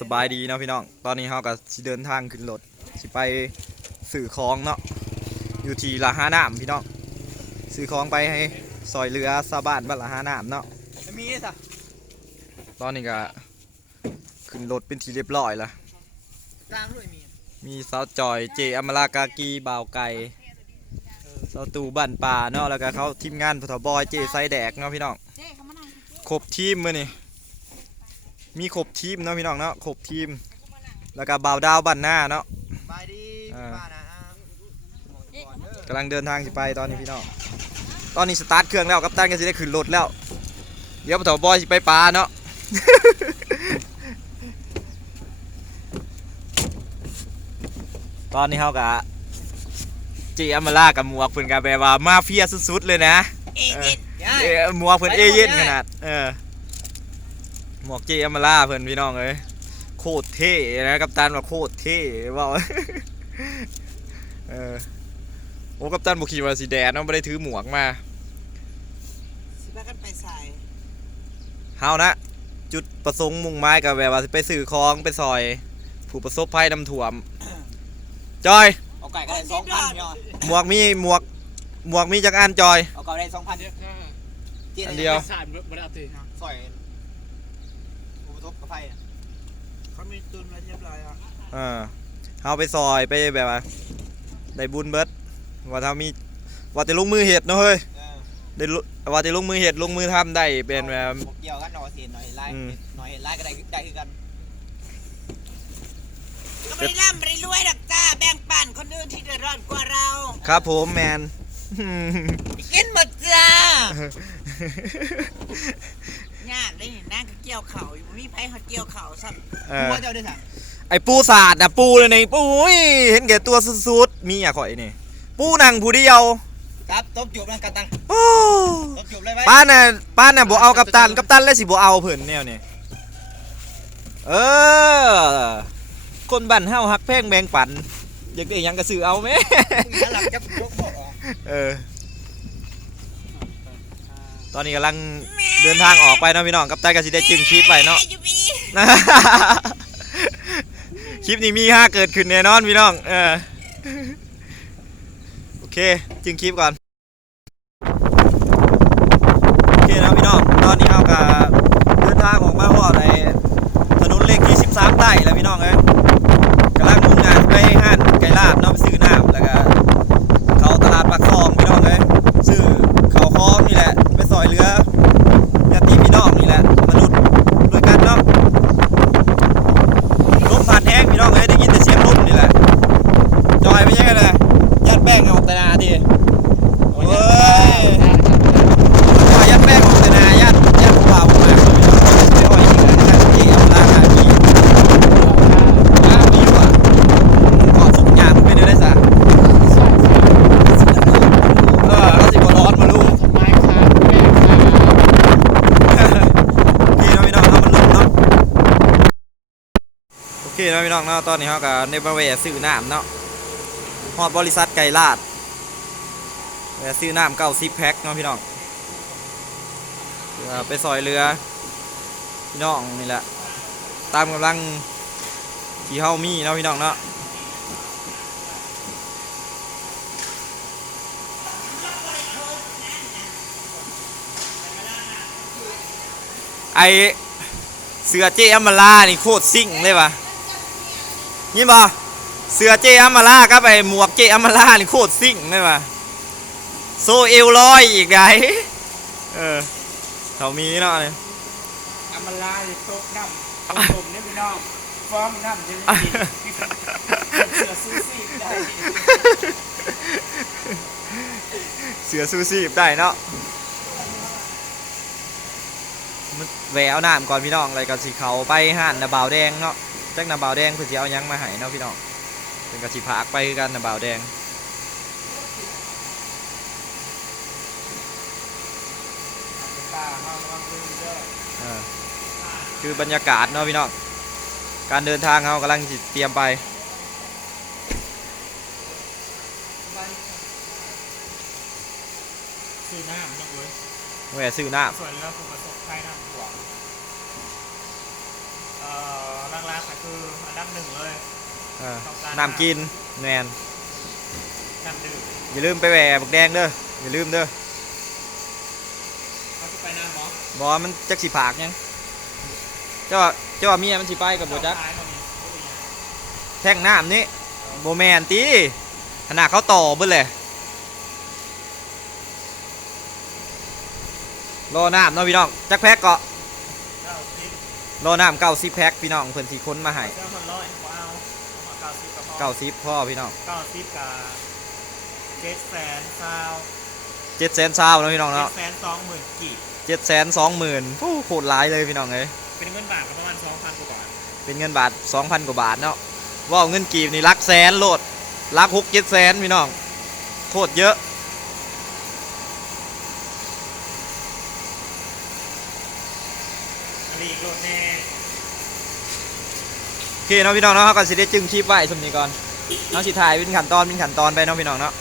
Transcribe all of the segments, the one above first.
สบายดีเนาะพี่น้อง ตอนนี้เราก็สิเดินทางขึ้นรถสิไปสื่อคลองเนาะ อยู่ที่ละห้าน้ำพี่น้อง สื่อคลองไปให้ซอยเรือชาวบ้านบ้านละห้าน้ำเนาะไม่มีเลยสักตอนนี้ก็ขึ้นรถเป็นทีเรียบร้อยแล้วกลางด้วยมีมีสาวจอยเจอมรากากีบ่าวไก่สาวตูบ้านป่าเนาะ แล้วก็เขาทีมงานพทบอยเจไซแดกเนาะพี่น้องเจ๊เขามานั่งครบทีมมือนี่ มีครบทีมเนาะพี่น้องเนาะครบทีม แล้วก็บ่าวดาวบ้านหน้าเนาะบายดีอ่าบ้านนะอะมองก่อนเด้อกำลังเดินทางสิไปตอนนี้พี่น้อง ตอนนี้สตาร์ทเครื่องแล้วกัปตันก็จะได้ขึ้นรถแล้ว เดี๋ยวปฐบอยสิไปปลาเนาะตอนนี้เขากะจีอมาล่ากับหมวกเพิ่นกะแบบว่ามาเฟียสุดๆเลยนะ เอเจ็ดย้ายเอ้ยหมวกเพิ่นเอเย่นขนาด เออ หมวกจีอมาล่าเพิ่นพี่น้องเอ้ยโคตรเท่นะกัปตันว่าโคตรเท่ว่าเออโอ้กัปตันบุขี่มาสีแดงเนาะไม่ได้ถือหมวกมาสิพากันไปใส่เฮานะจุดประสงค์มุ่งหมายกับแบบว่าสิไปสื่อคลองไปซอย ผู้ประสบภัยน้ำท่วม จอย เอาไก่ก็ได้สองพันพี่น้องหมวกมีหมวกหมวกมีจักอันจอย เอาไก่ได้สองพันเอันเดียว สารบริอัติสอยผู้ ประสบกับไฟน่ะเขามีตุนมาเรียบร้อยอะเออเฮาไปซอยไปแบบว่าได้บุญเบิดว่าถ้ามีว่าแต่ลงมือเห็ดเนาะเฮ้ยเออได้ลุว่าแต่ลงมือเห็ดลงมือทำได้เป็นแบบเกี่ยวกันหน่อยเสียหน่อยไล่อืมหน่อยไล่ก็ได้ได้คือกันก็ไม่ได้ร่ำไม่ได้รวยหรอกจ้าแบ่งปันคนอื่นที่เดือดร้อนกว่าเรา ครับผมแมนกินหมดจ้า งานได้นั่งก็เกี่ยวเข่าอยู่บ่มีไผเขาเกี่ยวเข่าซ้ำเอหัอวเจ้าได้สั่งไอ้ปูสาดนะปูเลยนี่ปูอุ้ยเห็นแก่ตัวสุดๆมีอะข่อยนี่ ปูนังผู้เดียวครับตบจูบนั่นกันตังโอ้ตบจูบเลยไหมป้าน่ะป้าน่ะบ่เอากับตันกับตันแล้วสิบ่เอาเพิ่นแนวนี่เออ คนบ้านเฮาฮักแพงแบ่งปันอยากได้หยังก็ซื้อเอาแม่ มึงอย่าหลับจับยกบอกอะเออ ตอนนี้กำลังเดินทางออกไปเนาะพี่น้องกับตันก็สิได้จึงคลิปไปเนาะ คลิปนี้มีห้าเกิดขึ้นแน่นอนพี่น้อง เออ โอเค จึงคลิปก่อน โอเคนะพี่น้อง ตอนนี้เอากับเดินทางออกมาพอในถนนเลขที่13ใต้แล้วพี่น้องเอ้ยกำลังมุ่งหน้าไปห้านไก่ลาดเนาะไปซื้อน้ำแล้วก็ เขาตลาดปากคลองพี่น้องเอ้ยซื้อเขาคลองนี่แหละ ไปซอยเรือญาติพี่น้องนี่แหละ มนุษย์ด้วยกันเนาะ ลมพัดแห้งพี่น้องเอ้ยได้ยินแต่เสียงลมนี่แหละ จอยไม่ใช่กันเลยยัดแป้งออกแต่นาทีโอ้ยจอยยัดแป้งออกแต่นายัดยัดผู้บ่าวผู้หมาไม่อ่อยอีกแล้วนะที่เอาล้างหาที่ล้างมีว่ะก่อนสุกยางมันเป็นได้สะเออแล้วสิบร้อนมาลูก สมัยครับแม่ครับ โอเคเนาะพี่น้องเอามันลงเนาะโอเคเนาะพี่น้องเนาะตอนนี้เขาก็ในบริเวณซื้อน้ำเนาะฮอดบริษัทไก่ลาดแวซื้อน้ำเก้าสิบแพ็คเนาะพี่น้องไปซอยเรือพี่น้องนี่แหละตามกำลังที่เฮามีเนาะพี่น้องเนาะไอเสือเจอัมมาลานี่โคตรซิ่งเลยว่ะ นี่บ่เสือเจอัมมาลากับไอหมวกเจอัมมาลานี่โคตรซิ่งเลยว่ะโซเอลลอยอีกไงเออเขามีเนาะเนี่ยอามาลาโต๊ะน้ำผมเนี่ยพี่น้องฟ้องน้ำจะไม่กินเสือซูซี่ได้เสือซูซีบได้เนาะมันแหวเอาน้ำก่อนพี่น้องอะไรกันสิเขาไปห่านนาบาวแดงเนาะ จักนาบาวแดงเพื่อจะเอาหยังมาให้เนาะพี่น้องเป็นกระสิพากไปคือกันนาบาวแดงตาห้องระวังมือเด้อเออคือบรรยากาศเนาะพี่น้องการเดินทางเขากำลังสิเตรียมไปซื้อน้ำนะเว้ยแหวซื้อน้ส่วนเราผู้ประสบภัยน้ำท่วม เอ่อคืออันดับหนึ่งเลย เออน้ำกินแมนน้ำดื่มอย่าลืมไปแหวบักแดงเด้ออย่าลืมเด้อเขาจะไปน้ำหมอบอกว่ามันจักสิผากยังเจ้าว่าเจ้าว่าเมียมันสิไปกับโบจักท้ายมานี่โอ้ยแท่งน้ำนี่โบแมนตีขนาดเขาต่อเบิ้เลยรอน้ำเนาะพี่น้องจักแพ็กเกาะเก้าสิ บรอน้ำเก้าสิบแพ็กพี่น้องเพิ่นสีค้นมาให้เจ้าคนร้อยว้าวเอามาเก้าสิบกับพ่อเก้าสิบพ่อพี่น้องเก้าสิบกับเจ็ดแสนซาวเจ็ดแสนซาวเนาะพี่น้องเจ็เนาะดแสนสองหมื่นกี่เจ็ดแสนสองหมื่นผู้โคตรร้ายเลยพี่น้องเลยเป็นเงินบาทก็ประมาณสองพันกว่าบาทเป็นเงินบาทสองพันกว่าบาทเนาะว่าวเงินกีบนี่ลักแสนโลดลักหกเจ็ดแสนพี่น้องโคตรเยอะ อันนี้อีกโลแน่โอเคเนาะพี่น้องเนาะเขาก็สิได้จึงคลิปไว้สมนี้ก่อนเนาะสิถ่ายเป็นขั้นตอนเป็นขั้นตอนไปเนาะพี่น้องเนาะ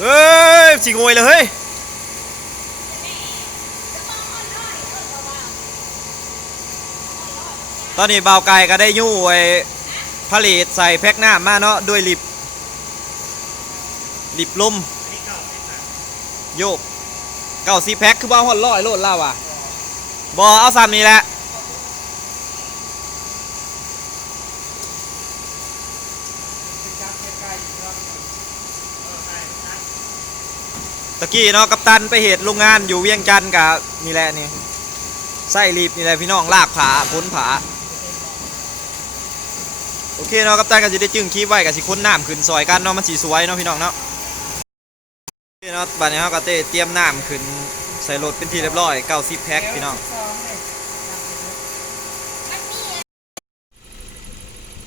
เฮ้ยสิงวยเลยเฮ้ยตอนนี้เบาไก่ก็ได้ยู่ไอ้ผลิตใส่แพ็คหน้ามาเนาะด้วยลิบ ลิบลมโยกเก้าซีแพ็คคือบ้าหอนร้อยโลดเล่าอะบอเอาซ้ำนี่แหละตะกี้เนาะกัปตันไปเหตุโรงงานอยู่เวียงจันทน์กับนี่แหละนี่ไส้รีบนี่แหละพี่น้องลากผาพ้นผาโอเคเนาะกัปตันก็จะได้จึงคลิปไว้กับสิค้นน้ำขึ้นซอยกันเนาะมันสีสวยเนาะพี่น้องเนาะ โอเคเนาะบัดนี้เราก็เตเตรียมน้ำขึ้นใส่รถเป็นที่เรียบร้อยเก้าสิบแพ็คพี่น้อง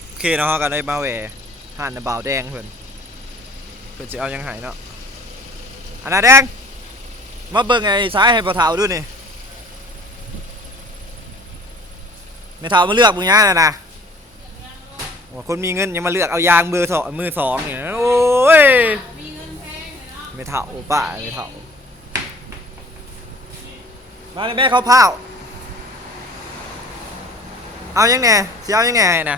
โอเคเนาะเราก็ได้มาแหวห่านในบ่าวแดงเพิ่นเพิ่นจะเอายังไงเนาะอันน่ะแดง มาเบิ่งไอ้ซ้ายให้ปะเถาดูนี่ไม่เถามาเลือกมึงย่าน่ะนะโอ้คนมีเงินยังมาเลือกเอายางมือสองมือสองเนี่ยโอ้ย ไม่เถาป่ะไม่เถามาเลยแม่เขาวเผาเอายังไงสิเอายังไงให้นะ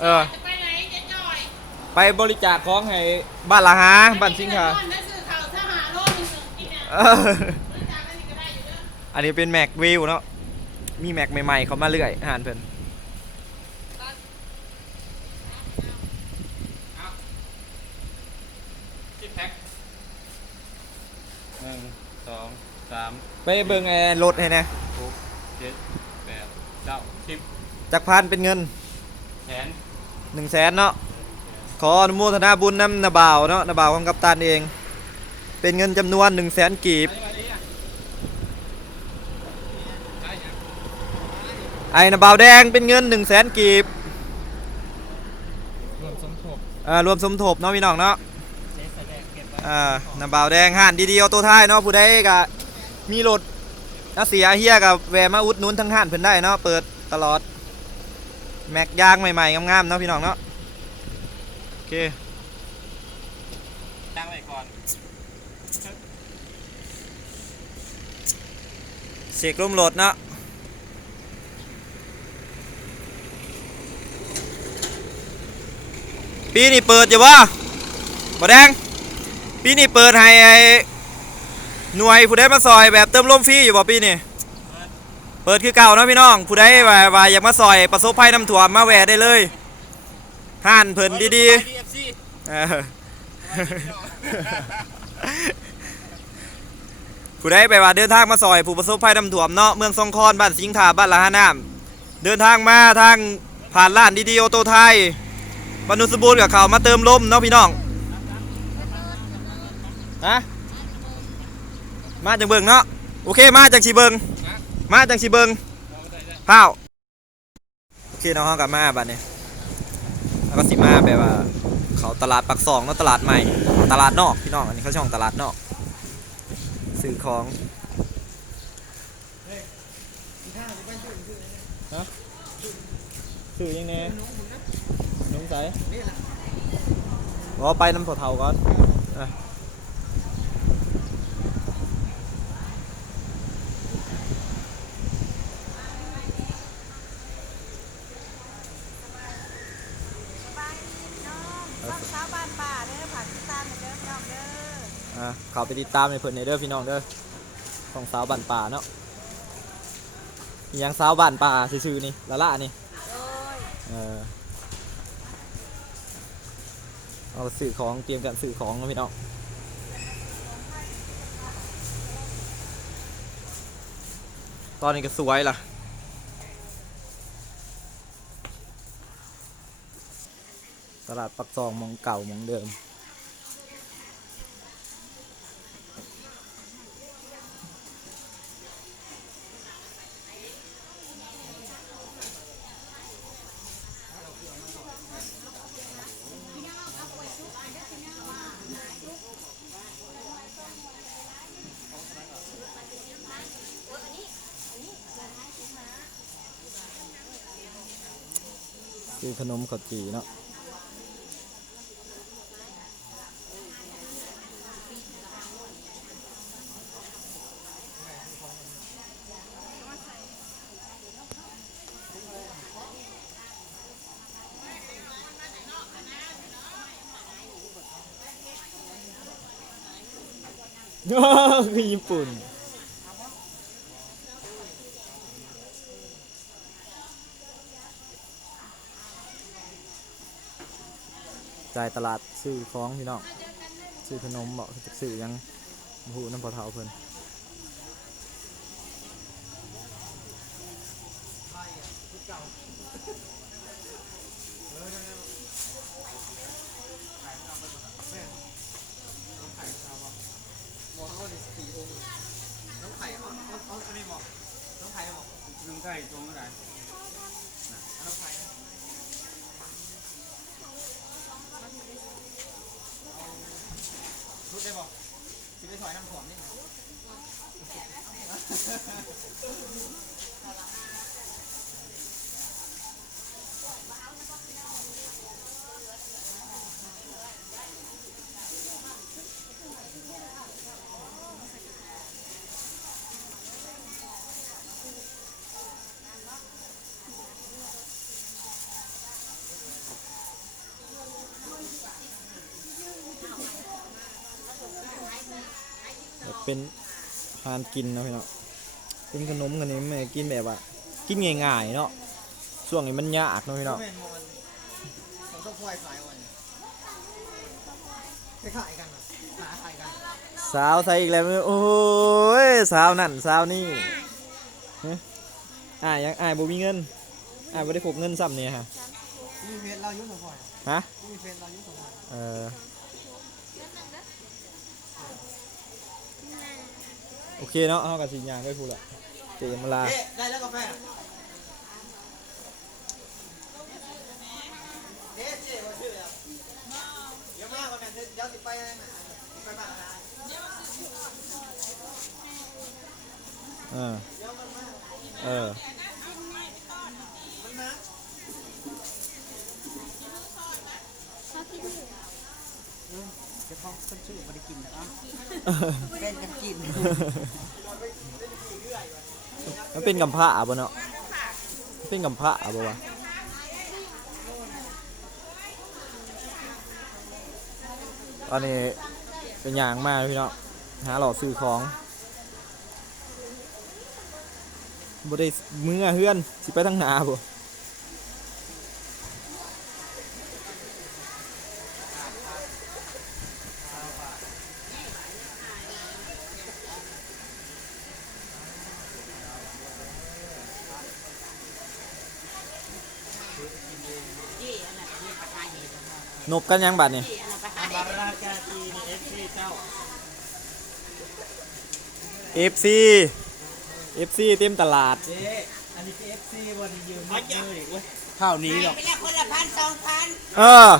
เออจะไปไหนเจ๊จอยไปบริจาคของให้บ้านละหาบ้านสิงคาอันนี้สื่อข่าวทหารโลกหนึ่งกินเนี่ยเออบริจาคอะไรก็ได้อยู่เด้ออันนี้เป็นแม็กวิวเนาะมีแม็กใหม่ๆเขามาเรื่อยอาหารเพิ่นหนึ่งสองสาม ไปเบิ่งไอ้รถให้นะเจ็ดแปดเก้าสิบจักพันเป็นเงินแสนหนึ่งแสนเนาะขออนุโมทนาบุญน้ำนาบ่าวเนาะนาบ่าวของกัปตันเอง เป็นเงินจำนวนหนึ่งแสนกีบ ไอ้นาบ่าวแดงเป็นเงินหนึ่งแสนกีบรวมสมทบอ่ารวมสมทบเนาะพี่น้องเนาะ เจ๊แสดงเก็บไว้ อ่านาบ่าวแดงห่านดีๆเอาตัวท้ายเนาะผู้ใดก็ มีรถนาเสียเฮียกับแวมาอุดนุนทั้งห่านเพิ่นได้เนาะเปิดตลอด แม็กยางใหม่ๆงามๆเนาะพี่น้องเนาะโอเคตั้งไว้ก่อนเสกลมโหลดเนาะปีนี้เปิดอยู่วะบ่แดงปีนี้เปิดให้ หน่วยผู้ใดมาซอยแบบเติมลมฟรีอยู่บ่ปีนี้เปิดคือเก่าเนาะพี่น้องผู้ใดว่าว่าอยากมาซอยประสบภัยน้ำท่วมมาแหวะได้เลยห่านเพิ่นดีๆเออผู้ใดไปว่าเดินทางมาซอยผู้ประสบภัยน้ำท่วมเนาะเมืองสงขลาบ้านสิงห์ถาบ้านละหาน้ำเดินทางมาทางผ่านร้านดีๆโอโตไทยบรรนุสบูรณ์กับเขามาเติมลมเนาะพี่น้องฮะ มาจากเบิงเนาะโอเคมาจากชีเบิงมาจากชีเบิงเผาโอเคเนาะเขากลับมาบัดนี้แล้วก็สิมาแบบว่า เขาตลาดปักซองเนาะตลาดใหม่ ตลาดนอกพี่น้องอันนี้เขาช่องตลาดนอกซื้อของฮะซื้อยังไงน้องใสบอไปน้ำพอเทาก่อนอะ อะเขาไปติดตามในเพิ่นในเด้อพี่น้องเด้อของสาวบ้านป่าเนาะอิหยังสาวบ้านป่าซื่อๆนี่ละละนี่เออเอาสื่อของเตรียมกันสื่อของนะพี่น้องตอนนี้ก็สวยล่ะตลาดปักซองมองเก่ามองเดิม คือขนมข้าวจีเนาะคือญี่ปุ่น จ่ายตลาดซื้อของพี่น้องซื้อขนมบอกจะซื้อยังหูน้ำพอเทาเพิ่นองไก่ตรงไหน พูดได้บอกสิไปถอยน้ำหอมนี่ แบบ เป็นอาหารกินเนาะพี่น้องเป็นขนมกันนี้แม่กินแบบว่ากินง่ายๆเนาะช่วงนี้มันยากเนาะพี่น้องเป็นมันผมต้องควายขายวันคล้ายๆกันนะหาขายกันสาวใส่อีกแล้วโอ้ยสาวนั่นสาวนี่เฮ้ยอ่ายยังอ่ายบ่มีเงินอ่ายบ่ได้พกเงินซ้ำเนี่ยฮะมีเฟซเรายุ่งสองคนฮะมีเฟซเรายุ่งสองคนเออ โอเคเนาะเอากับสิญญางไปพูดละเจมลา เอ๊ะได้แล้วกาแฟเอ๊ะเจ๊ว่าชื่ออะไรเดี๋ยวมากกว่านั้นเดี๋ยวสิไปนะไปบ้านอะไรเออ เออ มันมา เดี๋ยวพอคนชื่อมาได้กินนะเป็นกันกินมันเป็นกำพร้าบ่เนาะมันเป็นกำพร้าบ่วะตอนนี้เป็นอย่างมากพี่เนาะหาหลอดซื้อของบ่ได้มือเฮือนสิไปทางหนาบ่ นบกันยังบัดนี่บารากาจีนี่เอฟซีเจ้า FC FC เต็มตลาดเจ๊อันนี้เอฟซีวันนี้ยืนนิดเลยเว้ยข้าวนี้หรอกไปแล้วคนละพันสองพันเออ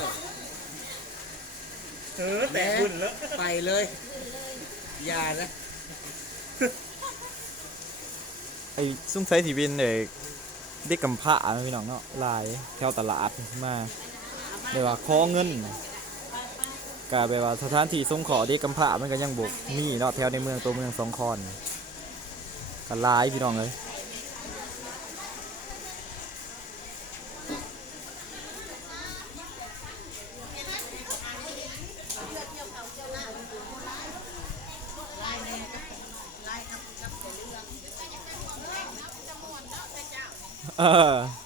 เออแต่บุญแล้วไปเลยอย่านะไอ้ซุ้มไซสีบินเด็กเด็กกำพร้าพี่น้องเนาะหลายแถวตลาดมา เดี๋ยวว่าขอเงินกาแบบว่าสถานที่สงขอเด็กกำพร้ามันก็ยังบกมีเนาะแถวในเมืองตัวเมืองสองคอนกันหลายพี่น้องเลยเออ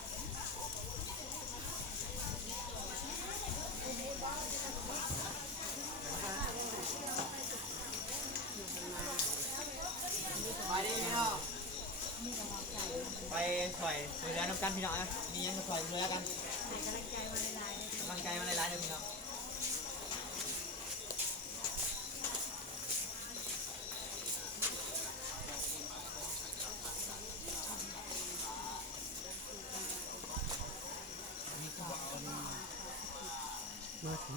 โอ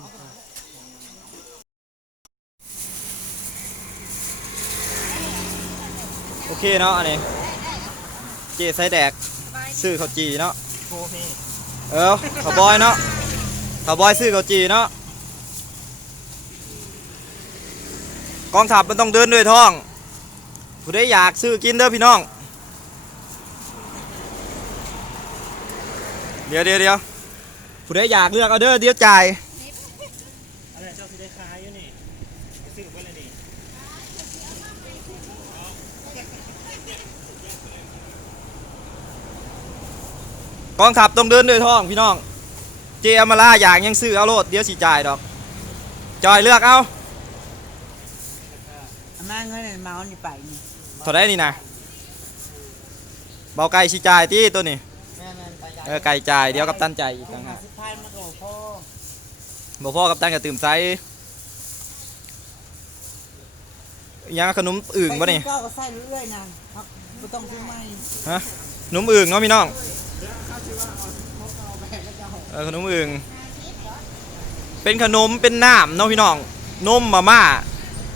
เคเนาะอันนี้เจไซแดกซื้อข้าวจีเนาะโคพี่เออข้าวบอยเนาะข้าวบอยซื้อข้าวจีเนาะกองทัพมันต้องเดินด้วยท้องผู้ใดอยากซื้อกินเด้อพี่น้อง เดี๋ยวเดี๋ยวเดี๋ยวผู้ใดอยากเลือกเอาเด้อเดี๋ยวจ่ายอะไรเจ้าสิได้ขายอยู่นี่ไปซื้อไปเลยนี่กองทัพต้องเดินด้วยท้องพี่น้อง เจอามาล่าอยากยังซื้อเอาโลดเดี๋ยวสิจ่ายดอก จอยเลือกเอาอามาเงินเมาส์นี่ไปนี่เท่าไรนี่นะเบาไก่สิจ่ายที่ตัวนี้แม่แม่ไปจ่ายเออไก่จ่ายเดี๋ยวกับตันจ่ายอีกต่างหาก สุดท้ายมันก็พ่อบ่พ่อกับตันก็ตื่มไซส์ ยังขนมอึ่งบ่นี่ไปก็ใส่เรื่อยๆนะไม่ต้องซื้อใหม่ฮะขนมอึ่งเนาะพี่น้องเออขนมอึ่งเป็นขนมเป็นน้ำเนาะพี่น้องนมมาม่า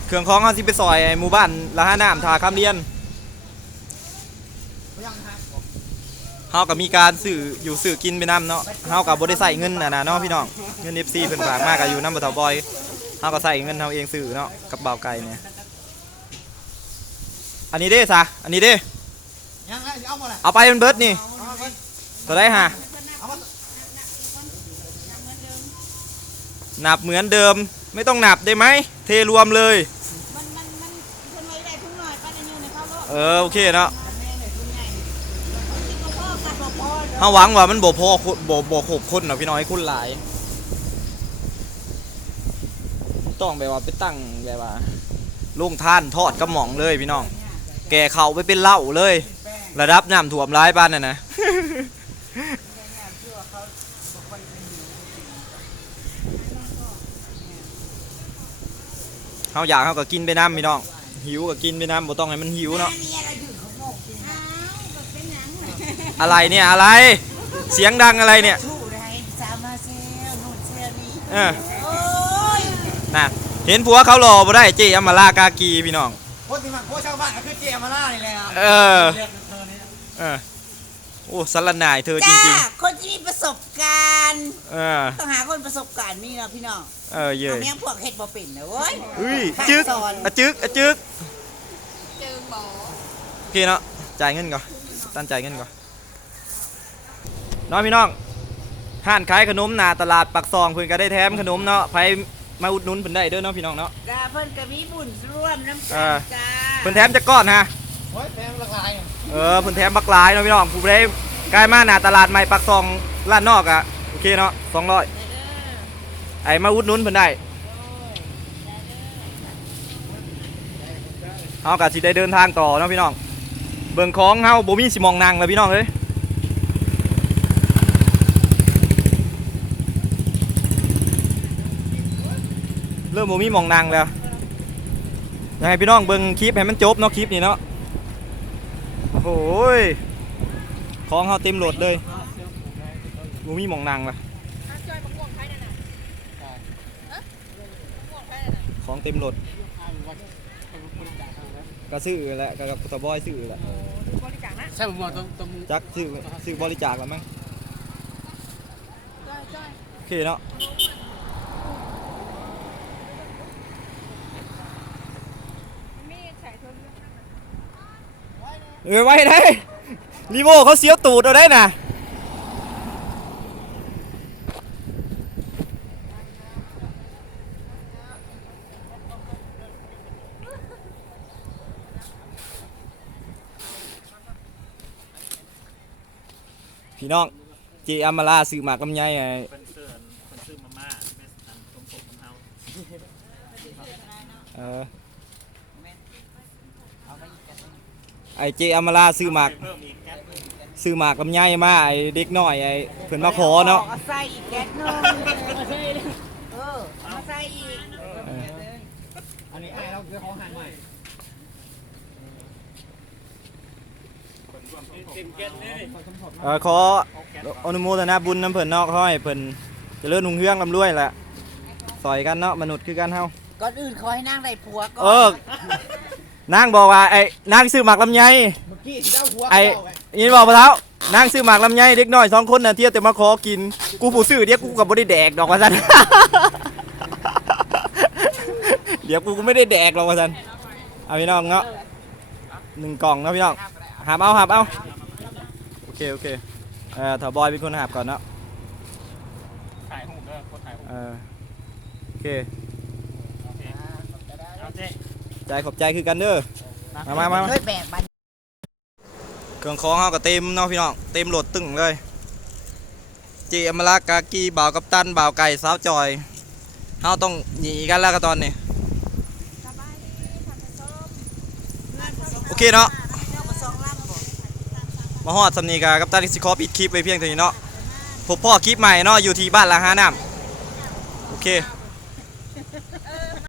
เครื่องของเขาสิไปซอยไอ้หมู่บ้านละห้าน้ำทาคำเรียนยังครับเฮาก็มีการซื้ออยู่ซื้อกินไปนํเนาะเฮาก็บ่ได้ใส่เงินน่ะนะเนาะพี่น้องเงิน FC เพิ่นฝากมาก็อยู่นำบ่เฒ่าบอยเฮาก็ใส่เงินเฮาเองซื้อเนาะกับบ่าวไก่เนี่ย อันนี้เด้ซะอันนี้เด้ยังไงเอาหมดเลยเอาไปเป็นเบิดนี่เอามาตัวได้ฮะเอามานับเหมือนเดิมไม่ต้องนับได้ไหมเทรวมเลยมันมันมันคนไว้ได้ทุกหน่อยป้าในยูในข้าวโลกเออโอเคเนาะแม่เนี่ยทุกใหญ่กินพ่อกัดพ่อเฮาหวังว่ามันบ่พอคนบ่บ่ครบคนเนาะพี่น้องให้คุณหลาย ต้องแบบว่าไปตั้งแบบว่าลงท่านทอดกระหม่องเลยพี่น้อง แก่เข่าไปเป็นเหล้าเลย ระดับน้ำท่วมร้ายบ้านน่ะนะเฮาอยากเฮาก็กินไปน้ำพี่น้อง หิวก็กินไปน้ำบ่ต้องให้มันหิวเนาะอะไรเนี่ยอะไร เสียงดังอะไรเนี่ยเซลนู่นเซลนี่เออน่ะเห็นผัวเขาหล่อบ่ได้เจ๊ยามาลากากีพี่น้อง โคตรที่มันโคตรชาวบ้านก็คือเจมาล่านี่แหละเออ เรียกเธอเนี่ยเออโอ้สารนายเธอจจ้าริงคนที่มีประสบการณ์ ๆ เออ ต้องหาคนประสบการณ์มีเนาะพี่น้องเออเย้เอายแม่งพวกเฮ็ดบ่เป็นนะเว้ยอุ้ยข้างจึกสอนอะจึกอะจึกโอเคเนาะจ่ายเงินก่อนตั้นจ่ายเงินก่อนน้องพี่น้องห้านขายขนมหน้าตลาดปักซองเพิ่นก็ได้แถมขนมเนาะไป มาอุดหนุนเพิ่นได้เด้อเนาะพี่น้องเนาะ กาเพิ่นก็มีบุญร่วมน้ำเอกัอนจ้าเพิ่นแถมจักก้อนฮะ โอ้ยแพงราคาเนี่ยเออเพิ่นแถมบักหลายเนาะพี่น้องผู้ใดใกล้มาหน้าตลาดใหม่ปักซองร้านนอกอะโอเคเนาะ200ไอ้มาอุดหนุนเพิ่นได้เฮาก็สิได้เดินทางต่อเนาะพี่น้อง เบิ่งของเฮาบ่มีสิมองนั่งแล้วพี่น้องเอ้ย เริ่มบ่มีหมองนั่งแล้วอยากให้พี่น้องเบิ่งคลิปให้มันจบเนาะคลิปนี้เนาะโอ้โหยของเขาเต็มโหลดเลยบูมีหมองนางละของเต็มโหลดก็ซื้อแหละก็กับตะบอยซื้อแหละใช่ผมบอกตรงตรงจักซื้อซื้อบริจาคแล้วมั้งโอเคเนาะ เออไว้ได้รีโวเขาเสียวตูดเอาได้น่ะพี่น้องเจอามาลาซื้อหมากลำไยไอ้เป็นเสื้อเป็นเสื้อมาม่าแม่สันสมผมของเขาเออ ไอ้เจอามาลาซื้อหมากเพิ่มอีกแก๊สซื้อหมากลำไยมาไอ้เด็กน้อยไอ้เพิ่นมาขอเนาะเอาใส่อีกแก๊สหนึงเออเอามาใส่อีกอันนี้ไอ้เราคือของหันใหม่เต็มแก๊สเลยเออขออนุโมทนาบุญน้ำเพิ่นเนาะขอให้เพิ่นเจริญรุ่งเรืองร่ำรวยแหละซอยกันเนาะมนุษย์คือกันเฮาก่อนอื่นขอให้นางได้ผัวก่อนเออ นางบอกว่าไอ้นางซื้อหมากลำไยเมื่อกี้ที่เจ้าหัวไอ้เขาไงยินบอกปะเท้านางซื้อหมากลำไยเด็กน้อยสองคนน่ะเที่ยวแต่มาขอกิน กูผู้ซื้อเดี๋ยวกูกับบ่ได้แดกดอกว่าซั่นเดี๋ยวกูก็ไม่ได้แดกหรอกว่าซั่นเอาพี่น้องเนาะหนึ่งกล่องเนาะพี่น้องหาบเอาหาบเอาโอเคโอเคเอ่อถ้าบอยเป็นคนหาบก่อนเนาะถ่ายหูด้วยคนถ่ายหูเออโอเคโอเคเอาเจ๊ ใจขอบใจคือกันเด้อมามามามา ด้วยแบบบันเครื่องของเฮาก็เต็มเนาะพี่น้อง เต็มโหลดตึงเลยเจอมลากากีบ่าวกัปตันบ่าวไก่สาวจอยเฮาต้องหนีกันแล้วก็ตอนนี้ โอเคเนาะเอามาสองลำบ่มาฮอดสำนีกากัปตันสิขอปิดคลิปไว้เพียงเท่านี้เนาะพบพ่อคลิปใหม่เนาะอยู่ที่บ้านลาหาน้ำโอเค